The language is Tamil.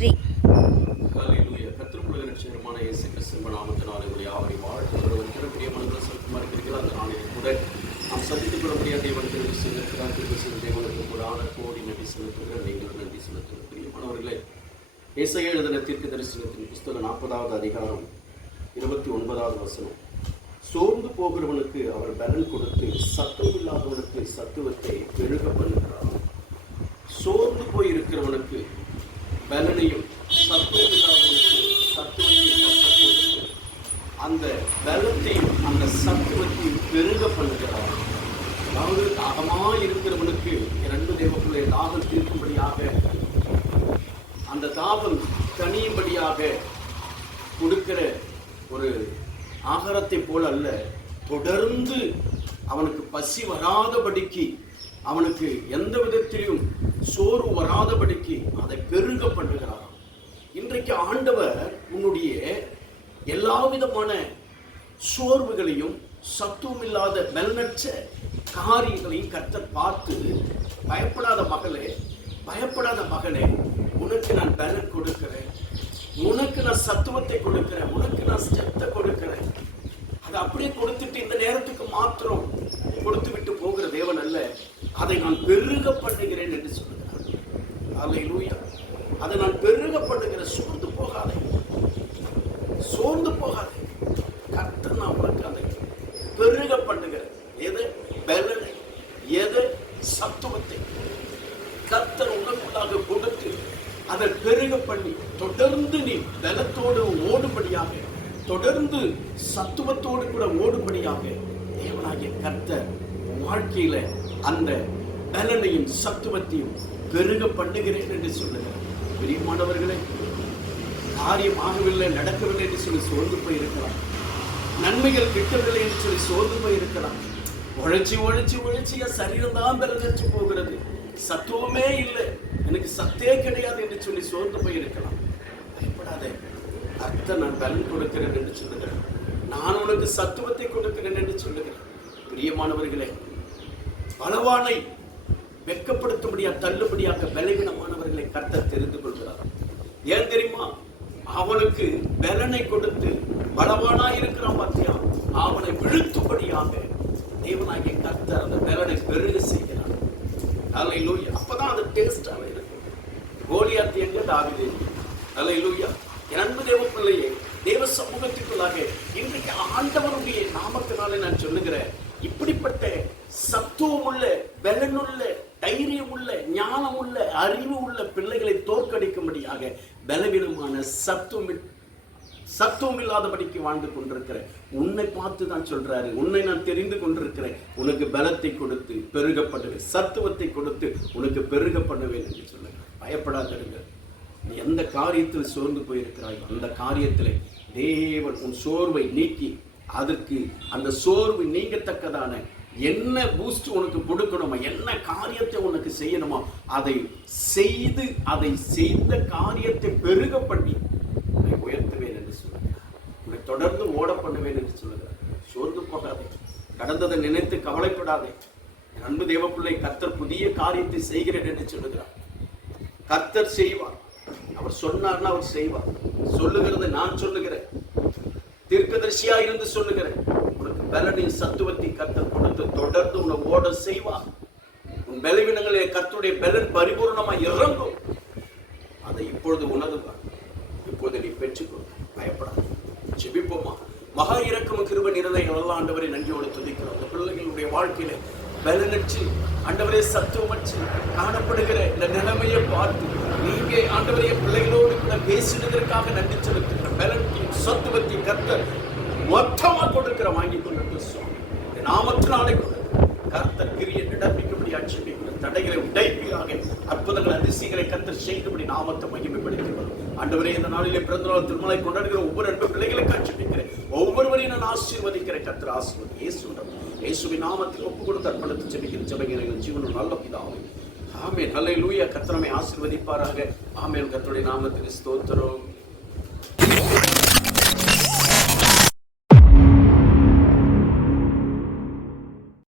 ஹalleluya கர்த்தருக்குள்ள நிச்சயமான இயேசு கிறிஸ்துவின் நாமத்தினாலே உங்களை யாவரை வாழ்த்துகிற ஒரு பிரியமான செலுத்தமாக இருக்கிறீர்கள். அந்த நாளில் கூட நாம் சந்தித்துக் கொள்ள முடியாத தேவனுக்கு செலுத்துகிறார் கிறிஸ்து தேவனுக்கு கூட கோடி நன்றி செலுத்துகிற நீங்கள் நன்றி செலுத்துகிற பிரியமானவர்களே இசைய எழுதின தீர்க்க தரிசனத்தின் புஸ்தகம் நாற்பதாவது அதிகாரம் இருபத்தி ஒன்பதாவது வசனம். சோர்ந்து போகிறவனுக்கு அவர் பலன் கொடுத்து சத்தம் இல்லாதவனுக்கு சத்துவத்தை பெருக பண்ணுகிறார் சோர்ந்து போய் இருக்கிறவனுக்கு பலனையும் சத்துவம் இல்லாதவனுக்கு சத்துவத்தையும் கர்த்தர் கொடுத்து அந்த பலத்தையும் அந்த சத்துவத்தை பெருக பண்ணுகிறார். அதாவது தாகமாக இருக்கிறவனுக்கு இரண்டு தேவக்குள்ளே தாகம் தீர்க்கும்படியாக அந்த தாகம் தனியும்படியாக கொடுக்கிற ஒரு ஆகாரத்தை போல அல்ல தொடர்ந்து அவனுக்கு பசி வராதபடிக்கு அவனுக்கு எந்த விதத்திலும் சோர்வு வராதபடிக்கு அதை பெருக பண்ணுகிறாராம் இன்றைக்கு ஆண்டவர் உன்னுடைய எல்லா விதமான சோர்வுகளையும் சத்துவம் இல்லாத காரியங்களையும் கர்த்தர் பார்த்து பயப்படாத மகளே பயப்படாத மகளே உனக்கு நான் பலன் கொடுக்கிறேன். உனக்கு நான் சத்துவத்தை கொடுக்கிறேன். உனக்கு நான் சத்தை கொடுக்கிறேன். அதை அப்படியே கொடுத்துட்டு இந்த நேரத்துக்கு மாத்திரம் கொடுத்து விட்டு போகிற தேவன் அல்ல. அதை நான் பெருக பண்ணுகிறேன் என்று சொல்லுகிறார். லூயா அதை நான் பெருக பண்ணுகிறேன். சோர்ந்து போகாதே. சோர்ந்து போகாதே கர்த்தர் நான் உனக்கு அதை பெருக பண்ணுகிறேன் எது பலனை எது சத்துவத்தை கர்த்தர் கொடுத்து அதை பெருக பண்ணி தொடர்ந்து நீ பலத்தோடு ஓடும்படியாக தொடர்ந்து சத்துவத்தோடு கூட ஓடும்படியாக தேவனாகிய கர்த்த வாழ்க்கையில அந்த பலனையும் சத்துவத்தையும் பெருக பண்ணுகிறேன் என்று சொல்லுகிறார். பிரியமானவர்களே காரியம் ஆகவில்லை நடக்கவில்லை என்று சொல்லி சோர்ந்து போயிருக்கலாம். நன்மைகள் கிட்டவில்லை என்று சொல்லி சோர்ந்து போயிருக்கலாம். உழைச்சி உழைச்சி உழைச்சியா சரீரம் தான் பிறந்தச்சு போகிறது. சத்துவமே இல்லை. எனக்கு சத்தே கிடையாது என்று சொல்லி சோர்ந்து போயிருக்கலாம் பயப்படாதே. அத்தை நான் பலன் கொடுக்கிறேன் என்று சொல்லுகிறேன். நான் உனக்கு சத்துவத்தை கொடுக்கிறேன் என்று சொல்லுகிறேன். பிரியமானவர்களே பலவானை வெக்கப்படுத்தும்படியா தள்ளுபடியாக பலவீனமானவர்களை கர்த்தர் தெரிந்து கொள்கிறார். ஏன் தெரியுமா? அவனுக்கு பலனை கொடுத்து பலவானா இருக்கிறான் பாத்தியா? அவனை விழுத்தும்படியாக தேவனாகிய கர்த்தர் அந்த பலனை பெருக செய்கிறான் அல்லேலூயா அப்பதான் அது டேஸ்டாக இருக்கும் கோலியாத் எங்க தாவிது. இல்லையா என் அன்பு தேவ பிள்ளையே தேவ சமூகத்திற்குள்ளாக இன்றைக்கு ஆண்டவருடைய நாமத்தினாலே நான் சொல்லுகிறேன். இப்படிப்பட்ட சத்துவம் உள்ள பலனுள்ள தைரியம் உள்ள ஞானம் உள்ள அறிவு உள்ள பிள்ளைகளை தோற்கடிக்கும்படியாக பலவீனமான சத்துவம் சத்துவம் இல்லாதபடிக்கு வாழ்ந்து கொண்டிருக்கிறேன். உன்னை பார்த்து தான் சொல்றாரு. உன்னை நான் தெரிந்து கொண்டிருக்கிறேன். உனக்கு பலத்தை கொடுத்து பெருகப்படுவேன். சத்துவத்தை கொடுத்து உனக்கு பெருகப்படுவேன் என்று சொல்லுங்க. பயப்படாதிருங்க. நீ எந்த காரியத்தில் சோர்ந்து போயிருக்கிறாய் அந்த காரியத்தில் தேவன் உன் சோர்வை நீக்கி அதற்கு அந்த சோர்வு நீங்கத்தக்கதான என்ன பூஸ்ட் உனக்கு கொடுக்கணுமோ என்ன காரியத்தை உனக்கு செய்யணுமோ அதை செய்து அதை செய்த காரியத்தை பெருக பண்ணி என்று சொல்லுகிறார். உன்னை தொடர்ந்து ஓட பண்ணுவேன் என்று சொல்லுகிறார். சோர்ந்து போகாதே. கடந்ததை நினைத்து கவலைப்படாதே. அன்பு தேவப்பிள்ளை கர்த்தர் புதிய காரியத்தை செய்கிறேன் என்று சொல்லுகிறார். கர்த்தர் செய்வார். அவர் சொன்னார்னா அவர் செய்வார். சொல்லுகிறது நான் சொல்லுகிறேன். தீர்க்கதரிசியா இருந்து சொல்லுகிறேன். உனக்கு பலனின் சத்துவத்தை கர்த்தர் கொடுத்து தொடர்ந்து உன்னை ஓட செய்வார். உன் பலவீனங்களே கர்த்தருடைய பலன் பரிபூர்ணமா இறங்கும். அதை இப்பொழுது உணர்ந்துவார் இப்பொழுது நீ பெற்றுக்கொள். பயப்படாது. ஜெபிப்போமா? மகா இறக்கம் கிருப நிறதை எல்லாம் ஆண்டவரை நன்றியோடு துதிக்கிறோம். அந்த பிள்ளைகளுடைய வாழ்க்கையில பலனற்று ஆண்டவரே சத்துவமற்று காணப்படுகிற இந்த நிலைமையை பார்த்து நீங்க ஆண்டவரைய பிள்ளைகளோடு கூட பேசினதற்காக நன்றி செலுத்துகிற பலனையும் சத்துவத்தையும் கத்த மொத்தமா கொடுக்கிற வாங்கி கொண்டு சுவாமி. நாமத்தினாலே கொடுக்கிற கர்த்தர் கிரிய நடப்பிக்கும்படி ஆட்சிப்பிக்கிற தடைகளை உடைப்பீராக. அற்புதங்கள் அதிசயங்களை கர்த்தர் செய்தபடி நாமத்தை மகிமைப்படுத்துகிறோம் ஆண்டவரே இந்த நாளிலே பிறந்த நாள் திருமலை கொண்டாடுகிற ஒவ்வொரு அன்பு பிள்ளைகளை காட்சிப்பிக்கிறேன். ஒவ்வொருவரையும் நான் ஆசீர்வதிக்கிற கர்த்தர் ஆசீர்வதி இயேசுடன் இயேசுவின் நாமத்தில் ஒப்பு கொடுத்து அர்ப்பணித்து ஜெபிக்கிற ஜெபங்கள் ஜீவனும் நல்ல பிதாவே. நல்ல லூயா கத்திரமை ஆசீர்வதிப்பாராக. ஆமென். கத்தருடைய நாமத்துக்கு ஸ்தோத்திரம்.